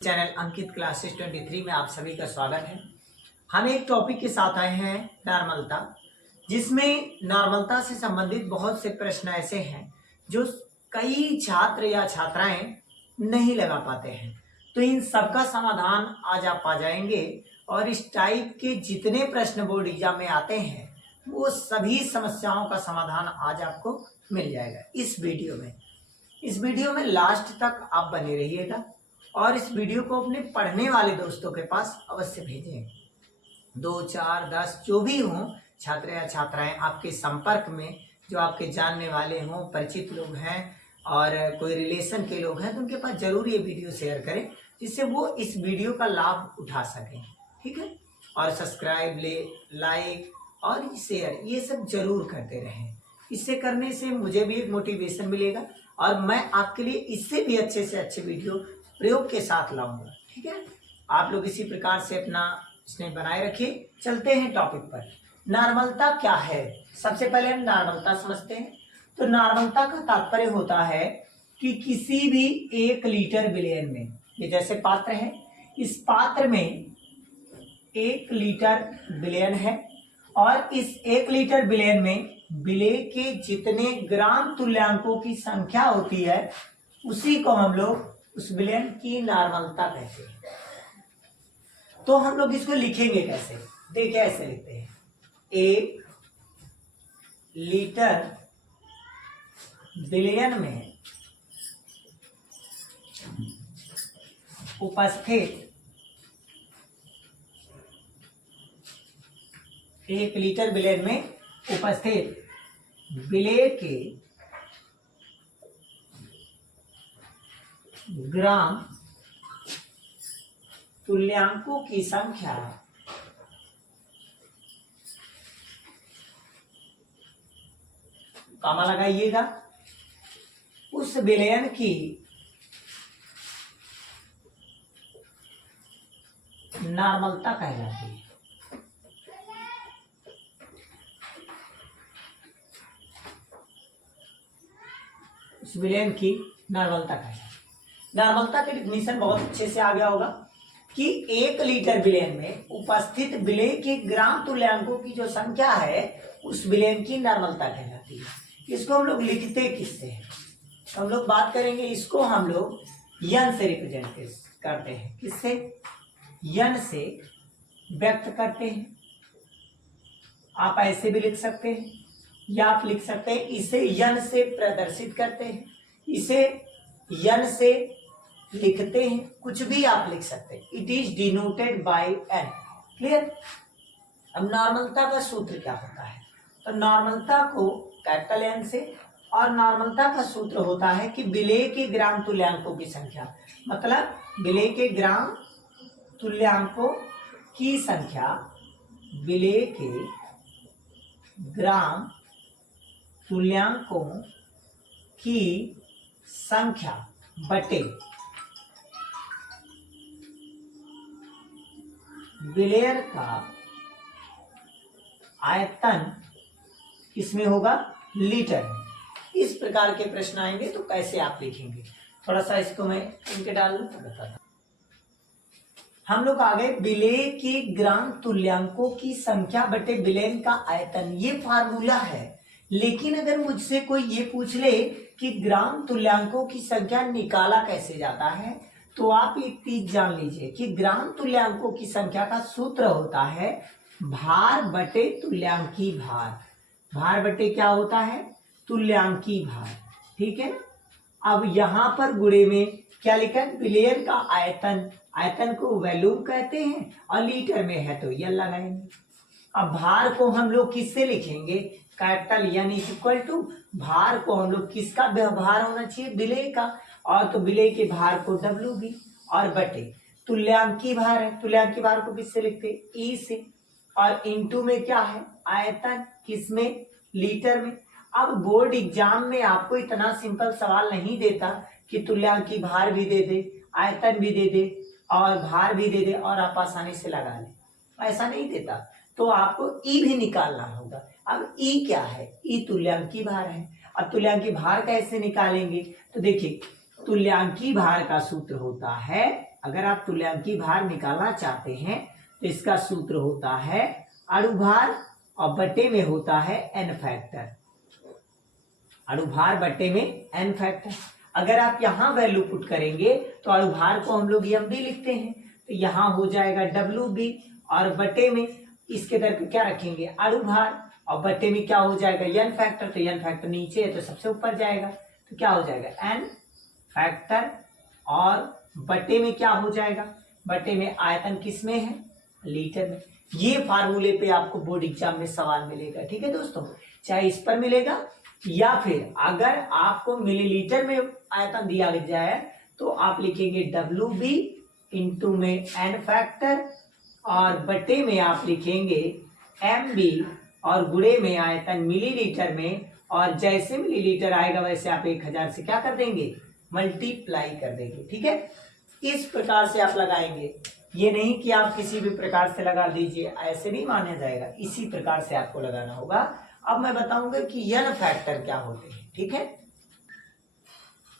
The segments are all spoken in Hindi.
चैनल अंकित क्लासेस 23 में आप सभी का स्वागत है। हम एक टॉपिक के साथ आए हैं नॉर्मलता, जिसमें नॉर्मलता से संबंधित बहुत से प्रश्न ऐसे हैं जो कई छात्र या छात्राएं नहीं लगा पाते हैं। तो इन सब का समाधान आज आप पा जाएंगे और इस टाइप के जितने प्रश्न बोर्ड एग्जाम में आते हैं वो सभी समस्याओं का समाधान आज आपको मिल जाएगा इस वीडियो में लास्ट तक आप बने रहिएगा और इस वीडियो को अपने पढ़ने वाले दोस्तों के पास अवश्य भेजें। 2, 4, 10 जो भी हों छात्र या छात्राएं आपके संपर्क में, जो आपके जानने वाले हों, परिचित लोग हैं और कोई रिलेशन के लोग हैं, तो उनके पास जरूर ये वीडियो शेयर करें जिससे वो इस वीडियो का लाभ उठा सकें। ठीक है, और सब्सक्राइब, लाइक और शेयर ये सब जरूर करते रहें। इससे करने से मुझे भी एक मोटिवेशन मिलेगा और मैं आपके लिए इससे भी अच्छे से अच्छे वीडियो प्रयोग के साथ लाऊंगा। ठीक है, आप लोग इसी प्रकार से अपना स्नेह बनाए रखिए। चलते हैं टॉपिक पर। नॉर्मलता क्या है? सबसे पहले हम नॉर्मलता समझते हैं। तो नॉर्मलता का तात्पर्य होता है कि किसी भी 1 लीटर विलयन में, ये जैसे पात्र है, इस पात्र में 1 लीटर विलयन है और इस 1 लीटर विलयन में विलेय के जितने ग्राम तुल्यांकों की संख्या होती है उसी को हम लोग उस विलयन की नॉर्मलता कहते हैं। तो हम लोग इसको लिखेंगे कैसे? देखिए ऐसे लिखते हैं, 1 लीटर विलयन में उपस्थित 1 लीटर विलयन में उपस्थित विलेय के ग्राम तुल्यांकों की संख्या कॉमा लगाइएगा, उस विलयन की नॉर्मलता कहलाती है। उस विलयन की नॉर्मलता कहलाती है। नॉर्मलता की डिफिनीशन बहुत अच्छे से आ गया होगा कि 1 लीटर विलयन में उपस्थित विलेय के ग्राम तुल्यांकों की जो संख्या है उस विलयन की नॉर्मलता कहलाती है। इसको हम लोग लिखते किससे हैं? हम लोग बात करेंगे, इसको हम लोग यन से रिप्रेजेंट करते हैं। किससे? यन से व्यक्त करते हैं। आप ऐसे भी लिख सकते हैं या आप लिख सकते हैं इसे यन से प्रदर्शित करते हैं, इसे यन से लिखते हैं, कुछ भी आप लिख सकते हैं। It is denoted by N. Clear? अब नॉर्मलता का सूत्र क्या होता है? तो नॉर्मलता को कैपिटल एन से, और नॉर्मलता का सूत्र होता है कि विलेय के ग्राम तुल्यांकों की संख्या, मतलब विलेय के ग्राम तुल्यांकों की संख्या, विलेय के ग्राम तुल्यांकों की संख्या बटे विलेय का आयतन किसमें होगा? लीटर में। इस प्रकार के प्रश्न आएंगे तो कैसे आप लिखेंगे? थोड़ा सा इसको मैं इनके डाल दूं तो बताता। हम लोग आ गए विलेय के ग्राम तुल्यांकों की संख्या बटे विलयन का आयतन। ये फार्मूला है, लेकिन अगर मुझसे कोई ये पूछ ले कि ग्राम तुल्यांकों की संख्या निकाला कैसे जाता है, तो आप एक चीज जान लीजिए कि ग्राम तुल्यांकों की संख्या का सूत्र होता है भार बटे तुल्यांकी भार। भार बटे क्या होता है? तुल्यांकी भार। ठीक है, अब यहां पर गुणे में क्या लिखा है? विलयन का आयतन। आयतन को वॉल्यूम कहते हैं और लीटर में है तो यह लगाएंगे। अब भार को हम लोग किससे लिखेंगे? कैपिटल एन इक्वल टू भार को हम लोग किसका व्यवहार होना चाहिए? विलेय का, और तो विलेय के भार को डब्ल्यू भी, और बटे तुल्यांकी भार है। तुल्यांकी भार को किससे लिखते? ई से, और इनटू में क्या है? आयतन। किसमें? लीटर में। अब बोर्ड एग्जाम में आपको इतना सिंपल सवाल नहीं देता कि तुल्यांकी भार भी दे दे, आयतन भी दे दे और भार भी दे दे और आप आसानी से लगा लें, ऐसा नहीं देता। तो आपको ई भी निकालना होगा। अब ई क्या है? ई तुल्यांकी भार है। अब तुल्यांकी भार कैसे निकालेंगे? तो देखिए तुल्यांकी भार का सूत्र होता है अगर आप तुल्यांकी भार निकालना चाहते हैं तो इसका सूत्र होता है अणुभार और बटे में होता है n फैक्टर, अणुभार बटे में n फैक्टर। अगर आप यहाँ वैल्यू पुट करेंगे तो अणुभार को हम लोग mb लिखते हैं, तो यहाँ हो जाएगा wb और बटे में इसके दर पे क्या रखेंगे अणुभार और बटे में क्या हो जाएगा n फैक्टर, तो n फैक्टर नीचे है तो सबसे ऊपर जाएगा, तो क्या हो जाएगा n फैक्टर और बटे में क्या हो जाएगा, बटे में आयतन किस में है लीटर में। ये फार्मूले पे आपको बोर्ड एग्जाम में सवाल मिलेगा, ठीक है दोस्तों, चाहे इस पर मिलेगा या फिर अगर आपको मिलीलीटर में आयतन दिया जाए तो आप लिखेंगे WB इंटू में n फैक्टर और बटे में आप लिखेंगे MB और गुणे में आयतन मिलीलीटर में, और जैसे मिलीलीटर आएगा वैसे आप 1000 से क्या कर देंगे मल्टीप्लाई कर देंगे, ठीक है। इस प्रकार से आप लगाएंगे, ये नहीं कि आप किसी भी प्रकार से लगा दीजिए, ऐसे नहीं माना जाएगा, इसी प्रकार से आपको लगाना होगा। अब मैं बताऊंगा कि n फैक्टर क्या होते हैं, ठीक है।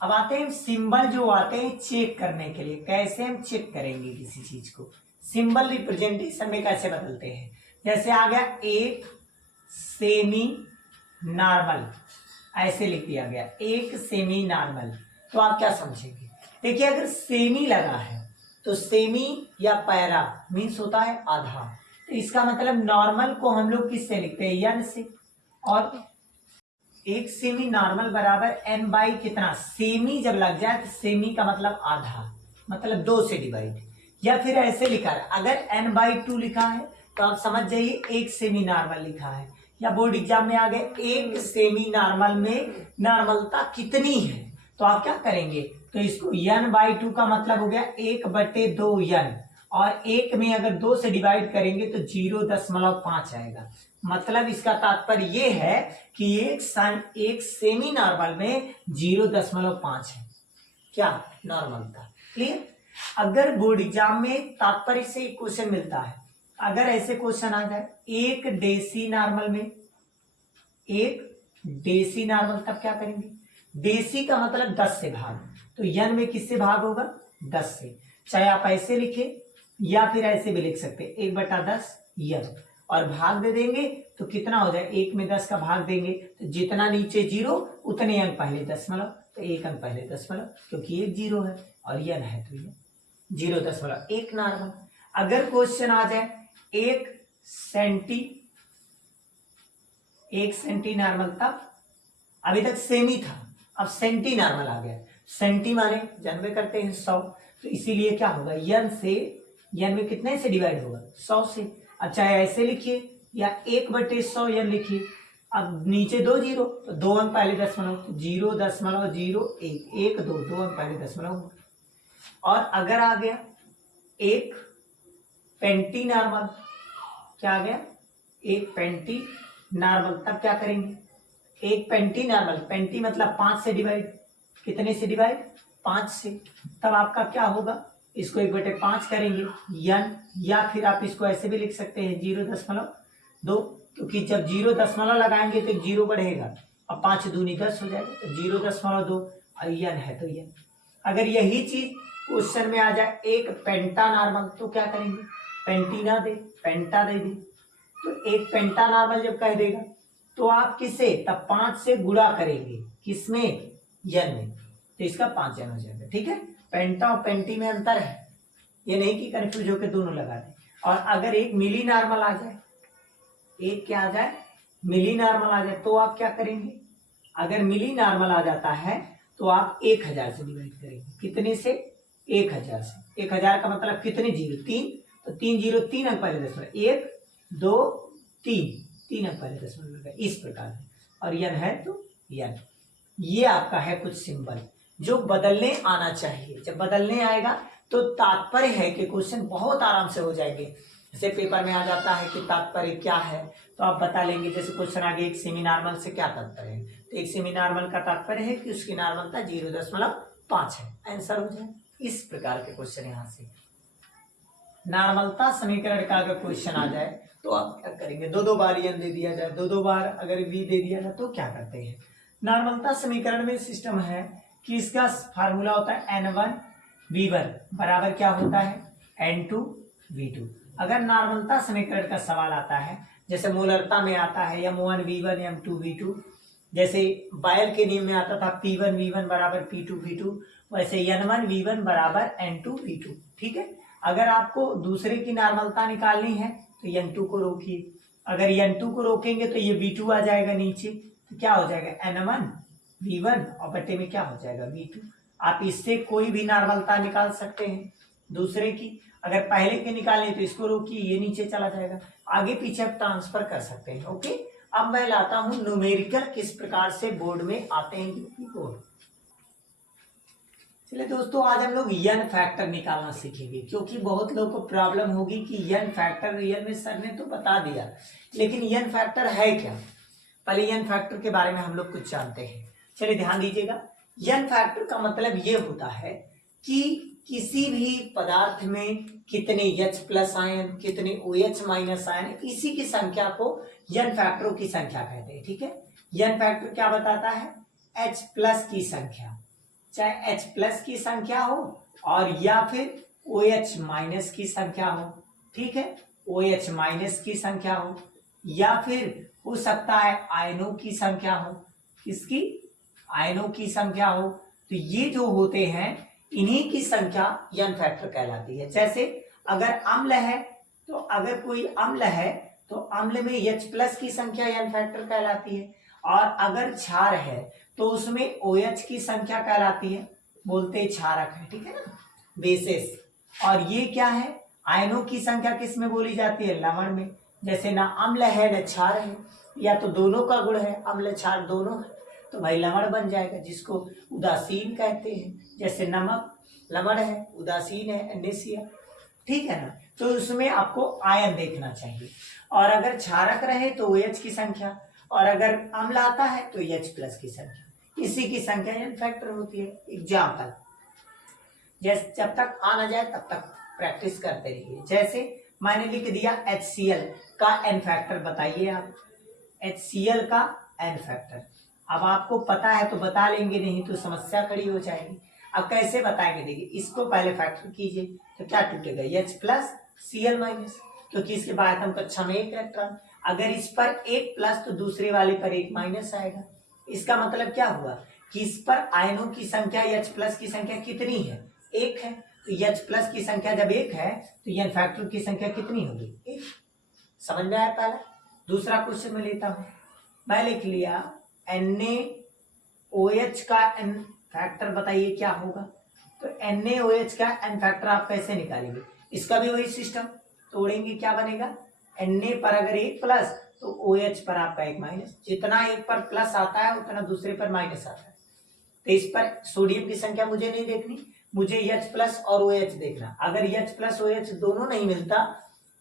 अब आते हैं सिंबल जो आते हैं चेक करने के लिए, कैसे हम चेक करेंगे किसी चीज को, सिंबल रिप्रेजेंटेशन में कैसे बदलते हैं। जैसे आ गया एक सेमी नॉर्मल, ऐसे लिख दिया गया एक सेमी नॉर्मल, तो आप क्या समझेंगे, देखिए अगर सेमी लगा है तो सेमी या पैरा मीन्स होता है आधा, तो इसका मतलब नॉर्मल को हम लोग किससे लिखते हैं n से, और एक सेमी नॉर्मल बराबर n बाई कितना, सेमी जब लग जाए तो सेमी का मतलब आधा, मतलब 2 से डिवाइड, या फिर ऐसे लिखा है अगर n बाई 2 लिखा है तो आप समझ जाइए एक सेमी नॉर्मल लिखा है, या बोर्ड एग्जाम में आ गए एक सेमी नॉर्मल में नॉर्मलता कितनी है, तो आप क्या करेंगे, तो इसको n बाई 2 का मतलब हो गया 1/2n, और एक में अगर 2 से डिवाइड करेंगे तो 0.5 आएगा, मतलब इसका तात्पर्य ये है कि एक सेमी नॉर्मल में 0.5 है क्या नॉर्मलता, क्लियर। अगर बोर्ड एग्जाम में तात्पर्य से एक क्वेश्चन मिलता है, अगर ऐसे क्वेश्चन आ जाए एक डेसी नॉर्मल में, एक डेसी नॉर्मल, तब क्या करेंगे, डेसी का मतलब 10 से भाग, तो n में किससे भाग होगा 10 से, चाहे आप ऐसे लिखे या फिर ऐसे भी लिख सकते हैं 1/10 n, और भाग दे देंगे तो कितना हो जाए, एक में 10 का भाग देंगे तो जितना नीचे 0 उतने अंक पहले दशमलव, तो एक अंक पहले दशमलव, क्योंकि एक 0 है और n है तो ये 0.1 नॉर्मल। अगर क्वेश्चन आ जाए एक सेंटी नॉर्मल, तब अभी तक सेमी था, अब सेंटी नॉर्मल आ गया, सेंटी माने जन्मे करते हैं 100, तो इसीलिए क्या होगा n में कितने से डिवाइड होगा 100 से। अब चाहे ऐसे लिखिए या 1/100 n लिखिए, अब नीचे 2 0 तो 2 अंक पहले दशमलव, 0.01, 1 2 अंक पहले दशमलव। और अगर आ गया एक पेंटी नॉर्मल, क्या आ गया एक पेंटी नॉर्मल, तब क्या करेंगे, एक पेंटी नॉर्मल, पेंटी मतलब 5 से डिवाइड, कितने से डिवाइड 5 से, तब आपका क्या होगा, इसको 1/5 करेंगे n, या फिर आप इसको ऐसे भी लिख सकते हैं 0.2, क्योंकि जब 0 लगाएंगे तो 0 बढ़ेगा, अब 5 दूनी 10 हो जाएगा, तो 0.2 और n है तो n। अगर यही चीज क्वेश्चन में आ जाए एक पेंटा नॉर्मल, तो क्या करेंगे, पेंटी ना दे पेंटा दे दे, तो एक पेंटा नॉर्मल जब कह देगा तो आप किसे, तब 5 से गुणा करेंगे, किसमें n में, तो इसका 5n हो जाएगा, ठीक है। पेंटा और पेंटी में अंतर है, ये नहीं कि कंफ्यूज होकर दोनों लगा दें। और अगर एक मिली नॉर्मल आ जाए, एक क्या आ जाए मिली नॉर्मल आ जाए, तो आप क्या करेंगे, अगर मिली नॉर्मल आ जाता है तो आप 1000 से डिवाइड करेंगे, कितने से 1000 से, 1000 का मतलब कितने 0 3, तो 3 0 3 अंक पहले दशमलव, 1 2 3 अंक पहले दशमलव लगा, इस प्रकार से, और n है तो n। ये आपका है कुछ सिंबल जो बदलने आना चाहिए, जब बदलने आएगा तो तात्पर्य है कि क्वेश्चन बहुत आराम से हो जाएंगे। जैसे पेपर में आ जाता है कि तात्पर्य क्या है, तो आप बता लेंगे, जैसे क्वेश्चन आगे एक सेमी नॉर्मल से क्या तात्पर्य है, तो एक सेमी नॉर्मल का तात्पर्य है कि उसकी नॉर्मलता 0.5 है, आंसर हो जाए। इस प्रकार के क्वेश्चन यहाँ से नॉर्मलता समीकरण का अगर क्वेश्चन आ जाए तो आप क्या करेंगे, दो बार n दे दिया जाए, दो बार अगर v दे दिया जाए तो क्या करते हैं। नॉर्मलता समीकरण में सिस्टम है कि इसका फार्मूला होता है n1 V1 बराबर क्या होता है N2 V2। अगर नॉर्मलता समीकरण का सवाल आता है, जैसे मोलरता में आता है M1 V1 M2 V2, जैसे बायल के नियम में आता था P1 V1 बराबर P2 V2, वैसे N1 V1 बराबर N2 V2। ठीक है, अगर आपको दूसरे की नॉर्मलता निकालनी है तो N2 को रोकिए, अगर N2 को रोकेंगे तो ये V2 आ जाएगा नीचे, तो क्या हो जाएगा N1 V1 और बटे में क्या हो जाएगा V2। आप इससे कोई भी नॉर्मलता निकाल सकते हैं दूसरे की, अगर पहले के निकालें तो इसको रोकिए, ये नीचे चला जाएगा, आगे पीछे आप ट्रांसफर कर सकते हैं। ओके, अब मैं लाता हूं न्यूमेरिकल किस प्रकार से बोर्ड में आते हैं यूपी बोर्ड। चलिए दोस्तों, आज हम लोग n फैक्टर निकालना सीखेंगे, क्योंकि बहुत लोगों को प्रॉब्लम होगी कि n फैक्टर रियल में सर ने तो बता दिया, लेकिन n फैक्टर है क्या। पहले n फैक्टर के बारे में हम लोग कुछ जानते हैं। चलिए ध्यान दीजिएगा, n फैक्टर का मतलब ये होता है कि किसी भी पदार्थ में कितने H प्लस आयन, कितने OH माइनस आयन, इसी की संख्या को n फैक्टरों की संख्या कहते हैं। ठीक है, n फैक्टर क्या बताता है, H प्लस की संख्या, चाहे H प्लस की संख्या हो और या फिर OH माइनस की संख्या हो। ठीक है, OH माइनस की संख्या हो, या फिर हो सकता है आयनों की संख्या हो, किसकी, आयनों की संख्या हो। तो ये जो होते हैं इन्हीं की संख्या n फैक्टर कहलाती है। जैसे अगर अम्ल है, तो अगर कोई अम्ल है तो अम्ल में H प्लस की संख्या n फैक्टर कहलाती है, और अगर क्षार है तो उसमें OH की संख्या कहलाती है, बोलते क्षारक है। ठीक है ना, बेसिस। और ये क्या है, आयनों की संख्या किस में बोली जाती है, लवण में। जैसे ना अम्ल है न क्षार है, या तो दोनों का गुण है, अम्ल क्षार दोनों है, तो भाई लवण बन जाएगा, जिसको उदासीन कहते हैं। जैसे नमक लवण है, उदासीन है NaCl। ठीक है ना, तो उसमें आपको आयन देखना चाहिए, और अगर क्षारक रहे तो OH की संख्या, और अगर अम्ल आता है तो H प्लस की संख्या, इसी की संख्या n फैक्टर होती है। एग्जाम्पल, जैसे जब तक आ ना जाए तब तक प्रैक्टिस करते रहिए। जैसे मैंने लिख दिया HCl का n फैक्टर बताइए आप, HCl का n फैक्टर। अब आपको पता है तो बता लेंगे, नहीं तो समस्या खड़ी हो जाएगी। अब कैसे बताएंगे, देखिए इसको पहले फैक्टर कीजिए तो क्या टूटेगा, H प्लस Cl माइनस, क्योंकि इसके बाद हम कक्षा में एक इलेक्ट्रॉन, अगर इस पर एक प्लस तो दूसरे वाले पर एक माइनस आएगा। इसका मतलब क्या हुआ कि इस पर आयनों की संख्या H प्लस की संख्या कितनी है, एक है, तो H प्लस की संख्या जब एक है तो n फैक्टर की संख्या कितनी होगी, एक। समझ में आया पहला। दूसरा क्वेश्चन में लेता हूं, मैं लिख लिया NaOH का n फैक्टर बताइए क्या होगा। तो NaOH का n फैक्टर आप कैसे निकालेंगे, इसका भी वही सिस्टम, तोड़ेंगे, क्या बनेगा, Na पर अगर एक प्लस तो OH पर आपका एक माइनस, जितना एक पर प्लस आता है उतना दूसरे पर माइनस आता है। तो इस पर सोडियम की संख्या मुझे नहीं देखनी, मुझे H प्लस और OH देखना। अगर H प्लस OH दोनों नहीं मिलता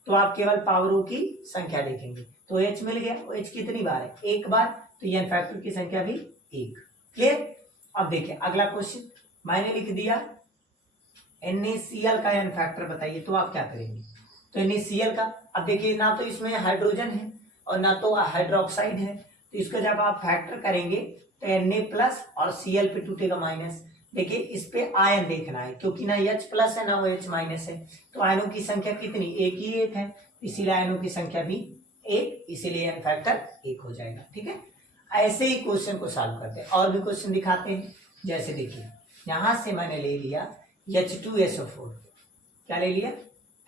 तो आप केवल पावरों की संख्या देखेंगे। तो H मिल गया, OH कितनी बार है, एक बार, तो n फैक्टर की संख्या भी एक। क्लियर। अब देखिए अगला क्वेश्चन, मैंने लिख दिया NaCl का n फैक्टर बताइए, तो आप क्या करेंगे, तो NaCl का, अब देखिए ना तो इसमें हाइड्रोजन है और ना तो हाइड्रोक्साइड है, तो इसको जब आप फैक्टर करेंगे तो Na प्लस और Cl पे टूटेगा माइनस। देखिए इस पे आयन देखना है, क्योंकि ना H प्लस है ना OH माइनस है, तो आयनों की संख्या कितनी, एक ही एक है, इसीलिए आयनों की संख्या भी एक, इसीलिए n फैक्टर एक हो जाएगा। ठीक है, ऐसे ही क्वेश्चन को सॉल्व करते हैं, और भी क्वेश्चन दिखाते हैं। जैसे देखिए यहां से मैंने ले लिया H2SO4, क्या ले लिया,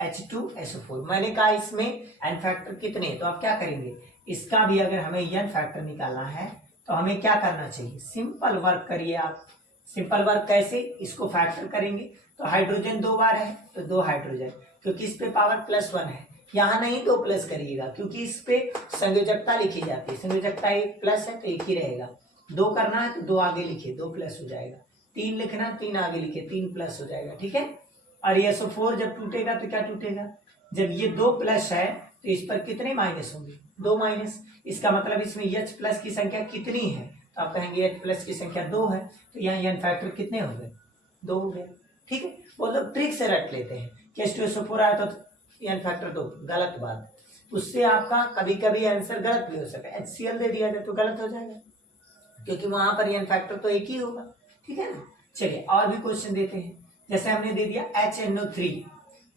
H2SO4। मैंने कहा इसमें n फैक्टर कितने, तो आप क्या करेंगे, इसका भी अगर हमें n फैक्टर निकालना है तो हमें क्या करना चाहिए, सिंपल वर्क करिए आप। सिंपल वर्क कैसे, इसको फैक्टर करेंगे तो हाइड्रोजन दो बार है तो दो हाइड्रोजन, क्योंकि इस पे पावर +1 है, यहाँ नहीं दो प्लस करिएगा, क्योंकि इस पे संयोजकता लिखी जाती है, संयोजकता एक प्लस है तो एक ही रहेगा। दो करना है तो दो आगे लिखिए, दो प्लस हो जाएगा, तीन लिखना तीन आगे लिखिए, तीन प्लस हो जाएगा। ठीक है, और ये SO4 जब टूटेगा तो क्या टूटेगा, जब ये दो प्लस है तो इस पर कितने माइनस होंगे, दो माइनस। इसका मतलब इसमें H प्लस की संख्या कितनी है, तो आप कहेंगे H प्लस की संख्या 2 है, तो यहाँ n फैक्टर कितने हो गए, 2 हो गए। ठीक है, वो लोग ट्रिक से रट लेते हैं कि H2SO4 आया तो n फैक्टर 2, गलत बात, उससे आपका कभी कभी आंसर गलत भी हो सकता है। HCl दे दिया जाए तो गलत हो जाएगा, क्योंकि वहां पर n फैक्टर तो एक ही होगा। ठीक है ना, चलिए और भी क्वेश्चन देते हैं। जैसे हमने दे दिया HNO3,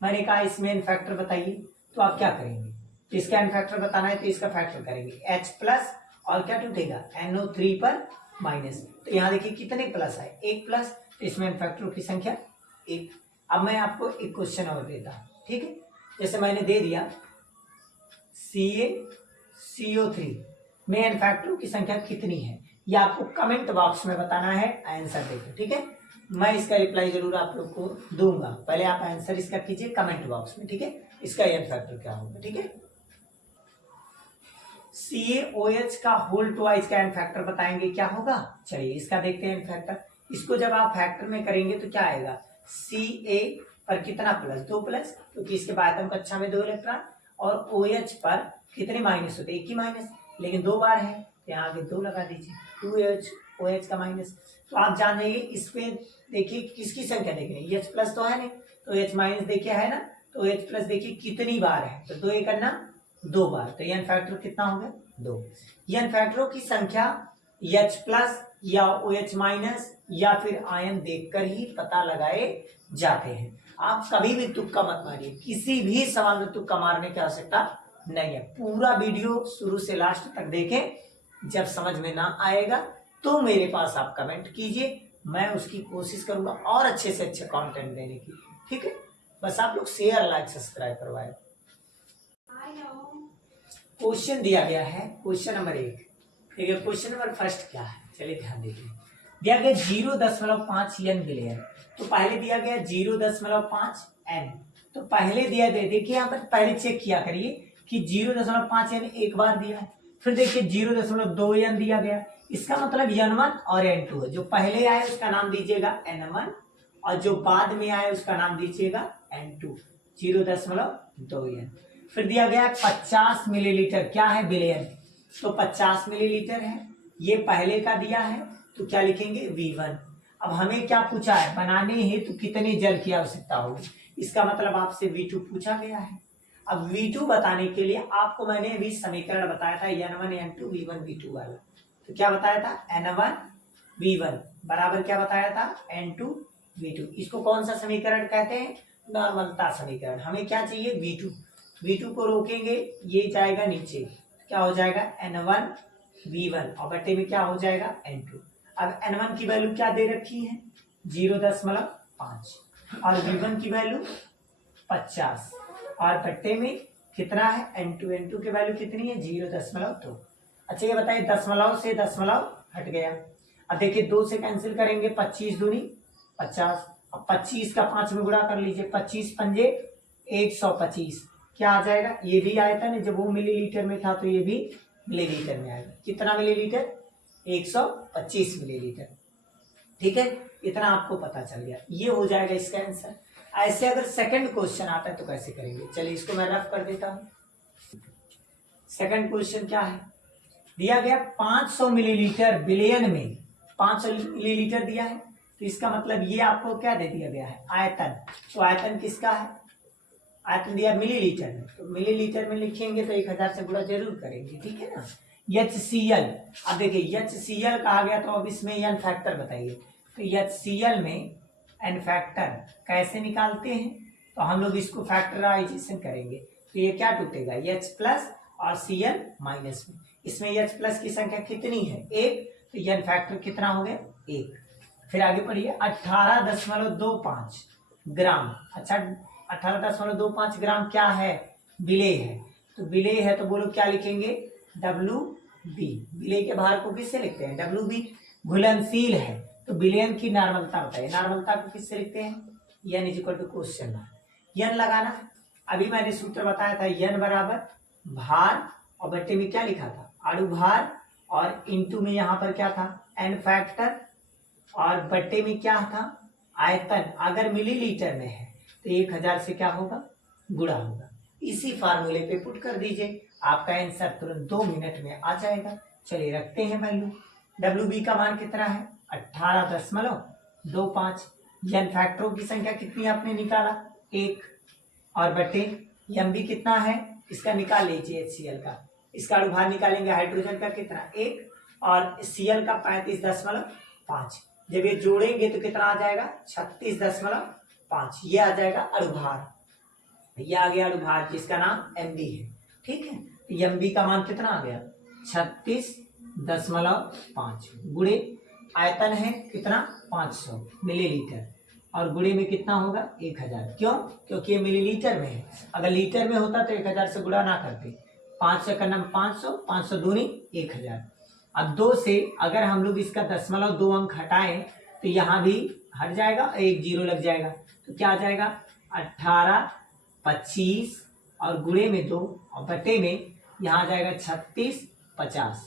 मैंने कहा इसमें एन फैक्टर बताइए, तो आप क्या करेंगे, तो इसका एन फैक्टर बताना है तो इसका फैक्टर करेंगे H प्लस और क्या टूटेगा NO3 पर माइनस। तो यहाँ देखिए कितने प्लस है, एक प्लस, तो इसमें एन फैक्टरों की संख्या एक। अब मैं आपको एक क्वेश्चन और देता हूँ, ठीक है। जैसे मैंने दे दिया CaCO3 में एन फैक्टरों की संख्या कितनी है, ये आपको कमेंट बॉक्स में बताना है, आंसर देखो, ठीक है। मैं इसका रिप्लाई जरूर आप लोग को दूंगा, पहले आप आंसर इसका कीजिए कमेंट बॉक्स में, ठीक है। इसका एन फैक्टर क्या होगा, ठीक है। CaOH का होल ट्वाइस का एन फैक्टर बताएंगे क्या होगा, चलिए इसका देखते हैं एन फैक्टर। इसको जब आप फैक्टर में करेंगे तो क्या आएगा, Ca पर कितना प्लस, 2 प्लस, क्योंकि इसके बाद हम कक्षा में 2 इलेक्ट्रॉन, और OH पर कितने माइनस होते, एक ही माइनस, लेकिन 2 बार है तो यहाँ आगे 2 लगा दीजिए, 2H OH का माइनस। तो आप जान जाइए इस पे देखिए किसकी संख्या देख रहे हैं, H प्लस तो है नहीं, तो H माइनस देखिए है ना, तो H प्लस देखिए कितनी बार है, तो 2 एक करना 2 बार, तो एन फैक्टर कितना हो गया 2। एन फैक्टरों की संख्या H प्लस या OH माइनस या फिर आयन देखकर ही पता लगाए जाते हैं। आप कभी भी तुक्का मत मारिए, किसी भी सवाल में तुक्का मारने की आवश्यकता नहीं है। पूरा वीडियो शुरू से लास्ट तक देखें, जब समझ में ना आएगा तो मेरे पास आप कमेंट कीजिए, मैं उसकी कोशिश करूंगा और अच्छे से अच्छे कंटेंट देने की, ठीक है। बस आप लोग शेयर लाइक सब्सक्राइब करवाए। क्वेश्चन दिया गया है, क्वेश्चन नंबर 1, ठीक है। क्वेश्चन नंबर फर्स्ट क्या है, चलिए ध्यान दीजिए। दिया गया 0.5 n बिलियन, तो पहले दिया गया 0.5 n, तो पहले दिया गया, देखिए यहाँ पर पहले चेक किया करिए कि 0.5 n एक बार दिया है, फिर देखिए 0.2 n दिया गया, इसका मतलब n1 और n2 है। जो पहले आए उसका नाम दीजिएगा n1 और जो बाद में आए उसका नाम दीजिएगा n2, 0.2 n। फिर दिया गया 50 मिलीलीटर, क्या है बिलियन, तो 50 मिलीलीटर है, ये पहले का दिया है, तो क्या लिखेंगे V1। अब हमें क्या पूछा है, बनाने हेतु कितने जल की आवश्यकता होगी, इसका मतलब आपसे V2 पूछा गया है। अब V2 बताने के लिए आपको मैंने अभी समीकरण बताया था N1 N2 V1 V2 वाला, तो क्या बताया था N1 V1 बराबर क्या बताया था N2 V2। इसको कौन सा समीकरण कहते हैं, नॉर्मलता समीकरण। हमें क्या चाहिए V2, V2 को रोकेंगे ये जाएगा नीचे, क्या हो जाएगा N1 V1 और बट्टे में क्या हो जाएगा N2। अब N1 की वैल्यू क्या दे रखी है 0.5 और V1 की वैल्यू 50 और बट्टे में कितना है N2 की वैल्यू कितनी है 0.2। अच्छा ये बताइए दशमलव से दशमलव हट गया, अब देखिए 2 से कैंसिल करेंगे, 25 दूनी 50, अब 25 का 5 में गुणा कर लीजिए, 25 पंजे 125, क्या आ जाएगा, ये भी आयतन है, जब वो मिलीलीटर में था तो ये भी मिलीलीटर में आएगा, कितना मिलीलीटर 125 मिलीलीटर, ठीक है। इतना आपको पता चल गया, ये हो जाएगा इसका आंसर। ऐसे अगर सेकंड क्वेश्चन आता है तो कैसे करेंगे, चलिए इसको मैं रफ कर देता हूं। सेकंड क्वेश्चन क्या है, दिया गया 500 मिलीलीटर बिलियन में 500 मिलीलीटर दिया है, तो इसका मतलब ये आपको क्या दे दिया गया है आयतन, तो आयतन किसका है, आयतन दिया मिलीलीटर में, तो मिलीलीटर में लिखेंगे तो 1000 से गुणा जरूर करेंगे, ठीक है ना। HCl, अब देखिए HCl कहा गया, तो अब इसमें एन फैक्टर बताइए, तो HCl में एन फैक्टर कैसे निकालते हैं, तो हम लोग इसको फैक्टराइजेशन करेंगे, तो ये क्या टूटेगा H प्लस और Cl माइनस में, इसमें H प्लस की संख्या कितनी है 1, तो एन फैक्टर कितना हो गया 1। फिर आगे पढ़िए 18.25 ग्राम, अच्छा 18.25 ग्राम क्या है विलेय है, तो विलेय है तो बोलो क्या लिखेंगे WB, विलेय के भार को किससे लिखते हैं WB। घुलनशील है तो विलयन की नॉर्मलता बताइए, नॉर्मलता को किससे लिखते हैं n equal to question mark, n लगाना। अभी मैंने सूत्र बताया था n बराबर भार और बट्टे में क्या लिखा था अणु भार और इंटू में यहाँ पर क्या था n फैक्टर और बट्टे में क्या था आयतन, अगर मिलीलीटर में है तो 1000 से क्या होगा गुणा होगा, इसी फार्मूले पे पुट कर दीजिए, आपका आंसर तुरंत 2 मिनट में आ जाएगा। चलिए रखते हैं वैल्यू, WB का मान कितना है 18.25, एन फैक्टरों की संख्या कितनी आपने निकाला 1 और बटे MB कितना है इसका निकाल लीजिए HCl का, इसका अणुभार निकालेंगे हाइड्रोजन का कितना 1 और Cl का 35.5, जब ये जोड़ेंगे तो कितना आ जाएगा 36.5 5, ये आ जाएगा अणुभार। ये आ गया अणुभार जिसका नाम एमबी है। ठीक है, तो एमबी का मान कितना आ गया 36.5 गुणे आयतन है कितना 500 मिलीलीटर और गुणे में कितना होगा 1000। क्यों? क्योंकि ये मिलीलीटर में है। अगर लीटर में होता तो 1000 से गुणा ना करते। 5 से करना 500, 500 दूनी 1000। अब 2 से अगर हम लोग इसका 0.2 अंक हटाएं तो यहाँ भी हट जाएगा, एक जीरो लग जाएगा, तो क्या आ जाएगा 18, 25 और गुणे में 2 और बटे में यहाँ आ जाएगा 36, 50।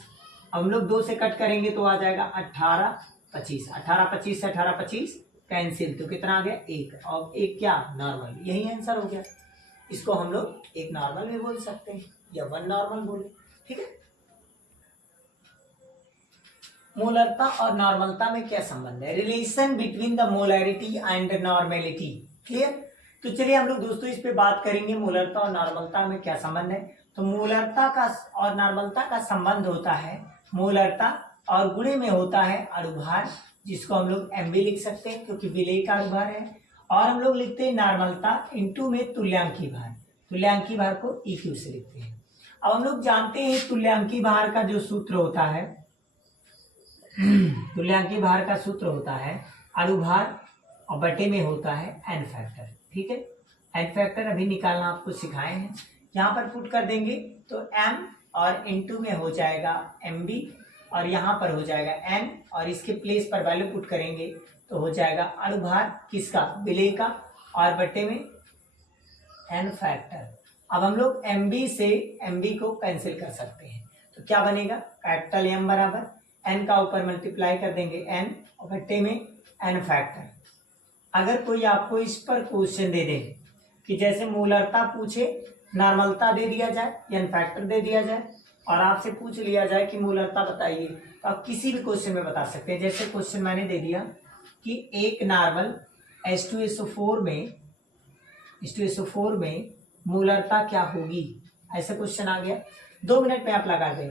अब हम लोग 2 से कट करेंगे तो आ जाएगा 18, 25। 18, 25 से 18, 25 कैंसिल, तो कितना आ गया 1 और 1 क्या नॉर्मल। यही आंसर हो गया। इसको हम लोग एक नॉर्मल में बोल सकते हैं या 1 नॉर्मल बोले। ठीक है, मोलरता और नॉर्मलता में क्या संबंध है? Relation between the molarity and normality. Clear? तो चलिए हम लोग दोस्तों इस पे बात करेंगे मोलरता और नॉर्मलता में क्या संबंध है। तो मोलरता का और नॉर्मलता का संबंध होता है मोलरता और गुणे में होता है अणुभार, जिसको हम लोग एमबी लिख सकते हैं क्योंकि विलेय का अणुभार है। और हम लोग लिखते हैं नॉर्मलता इनटू में तुल्यांकी भार। तुल्यांकी भार को EQ से लिखते हैं। अब हम लोग जानते हैं तुल्यांकी भार का जो सूत्र होता है, तुल्यांकी भार का सूत्र होता है अणुभार और बटे में होता है एन फैक्टर। ठीक है, एन फैक्टर अभी निकालना आपको सिखाए हैं। यहाँ पर पुट कर देंगे तो m और इनटू में हो जाएगा mb और यहाँ पर हो जाएगा n और इसके प्लेस पर वैल्यू पुट करेंगे तो हो जाएगा अणुभार किसका विलेय का और बटे में एन फैक्टर। अब हम लोग mb से mb को कैंसिल कर सकते हैं तो क्या बनेगा कैपिटल M बराबर n का ऊपर मल्टीप्लाई कर देंगे n और बटे में एन फैक्टर। अगर कोई आपको इस पर क्वेश्चन दे दे कि जैसे मोलरता पूछे, नॉर्मलता दे दिया जाए, एन फैक्टर दे दिया जाए और आपसे पूछ लिया जाए कि मोलरता बताइए, तो आप किसी भी क्वेश्चन में बता सकते हैं। जैसे क्वेश्चन मैंने दे दिया कि एक नॉर्मल H2SO4 में मोलरता क्या होगी, ऐसा क्वेश्चन आ गया। 2 मिनट में आप लगा दें।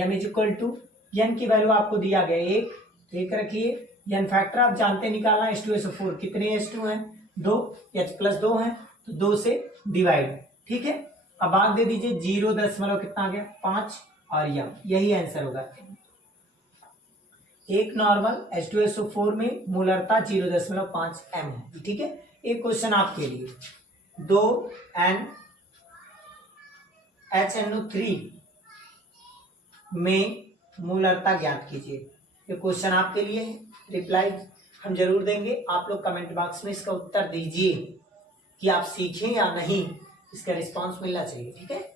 m इक्वल टू n की वैल्यू आपको दिया गया 1, तो 1 रखिए। एन फैक्टर आप जानते निकालना H2SO4 कितने H2 हैं 2, H+2 हैं तो 2 से डिवाइड। ठीक है, अब भाग दे दीजिए 0 दशमलव कितना आ गया 5 और यही आंसर होगा। एक नॉर्मल H2SO4 में मोलरता 0.5 m है। ठीक है, एक क्वेश्चन आपके लिए 2NHNO3 में मोलरता ज्ञात कीजिए। ये क्वेश्चन आपके लिए है, रिप्लाई हम जरूर देंगे। आप लोग कमेंट बॉक्स में इसका उत्तर दीजिए कि आप सीखें या नहीं, इसका रिस्पांस मिलना चाहिए। ठीक है।